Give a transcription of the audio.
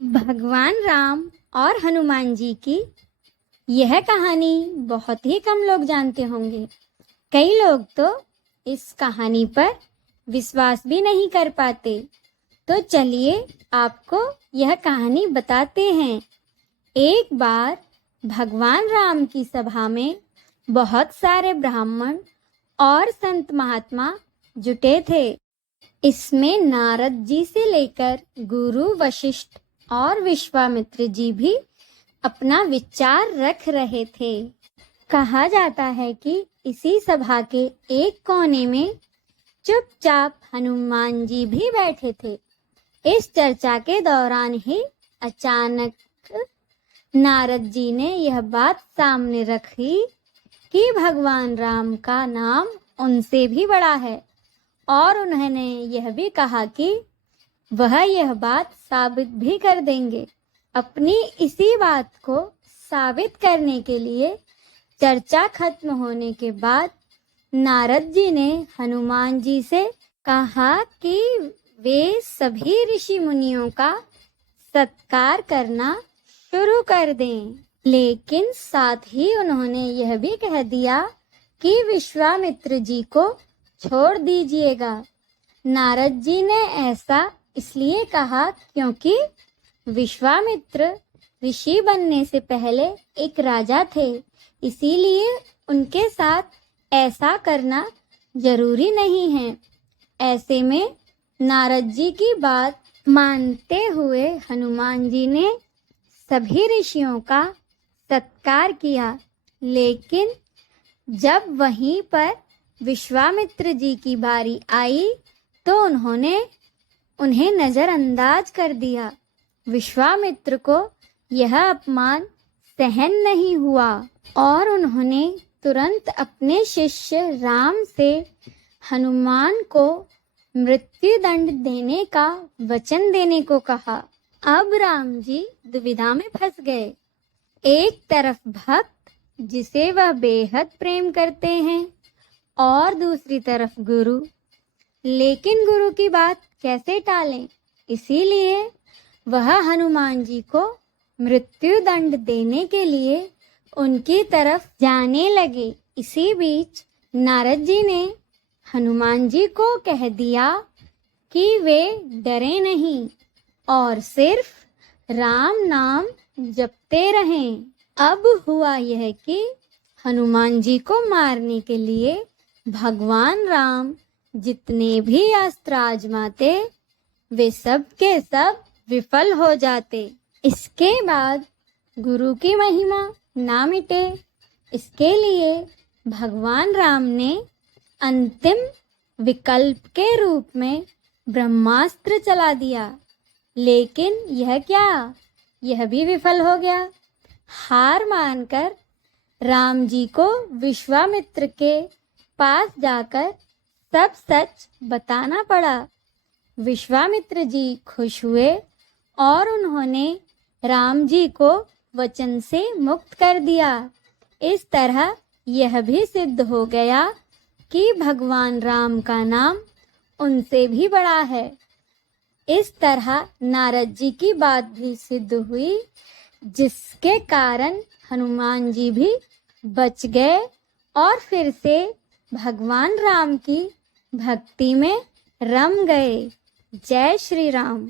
भगवान राम और हनुमान जी की यह कहानी बहुत ही कम लोग जानते होंगे। कई लोग तो इस कहानी पर विश्वास भी नहीं कर पाते। तो चलिए आपको यह कहानी बताते हैं। एक बार भगवान राम की सभा में बहुत सारे ब्राह्मण और संत महात्मा जुटे थे। इसमें नारद जी से लेकर गुरु वशिष्ठ और विश्वामित्र जी भी अपना विचार रख रहे थे। कहा जाता है कि इसी सभा के एक कोने में चुपचाप हनुमान जी भी बैठे थे। इस चर्चा के दौरान ही अचानक नारद जी ने यह बात सामने रखी कि भगवान राम का नाम उनसे भी बड़ा है, और उन्होंने यह भी कहा कि वह यह बात साबित भी कर देंगे। अपनी इसी बात को साबित करने के लिए चर्चा खत्म होने के बाद नारद जी ने हनुमान जी से कहा कि वे सभी ऋषि मुनियों का सत्कार करना शुरू कर दें। लेकिन साथ ही उन्होंने यह भी कह दिया कि विश्वामित्र जी को छोड़ दीजिएगा। नारद जी ने ऐसा इसलिए कहा क्योंकि विश्वामित्र ऋषि बनने से पहले एक राजा थे, इसीलिए उनके साथ ऐसा करना जरूरी नहीं है। ऐसे में नारद जी की बात मानते हुए हनुमान जी ने सभी ऋषियों का सत्कार किया। लेकिन जब वहीं पर विश्वामित्र जी की बारी आई तो उन्होंने उन्हें नजरअंदाज कर दिया। विश्वामित्र को यह अपमान सहन नहीं हुआ और उन्होंने तुरंत अपने शिष्य राम से हनुमान को मृत्यु दंड देने का वचन देने को कहा। अब राम जी दुविधा में फंस गए। एक तरफ भक्त जिसे वह बेहद प्रेम करते हैं और दूसरी तरफ गुरु, लेकिन गुरु की बात कैसे टालें, इसीलिए वह हनुमान जी को मृत्यु दंड देने के लिए उनकी तरफ जाने लगे। इसी बीच नारद जी ने हनुमान जी को कह दिया कि वे डरे नहीं और सिर्फ राम नाम जपते रहें। अब हुआ यह कि हनुमान जी को मारने के लिए भगवान राम जितने भी अस्त्र आजमाते वे सब के सब विफल हो जाते। इसके बाद गुरु की महिमा ना मिटे, इसके लिए भगवान राम ने अंतिम विकल्प के रूप में ब्रह्मास्त्र चला दिया। लेकिन यह क्या, यह भी विफल हो गया। हार मानकर राम जी को विश्वामित्र के पास जाकर सब सच बताना पड़ा। विश्वामित्र जी खुश हुए और उन्होंने राम जी को वचन से मुक्त कर दिया। इस तरह यह भी सिद्ध हो गया कि भगवान राम का नाम उनसे भी बड़ा है। इस तरह नारद जी की बात भी सिद्ध हुई, जिसके कारण हनुमान जी भी बच गए और फिर से भगवान राम की भक्ति में रम गए। जय श्री राम।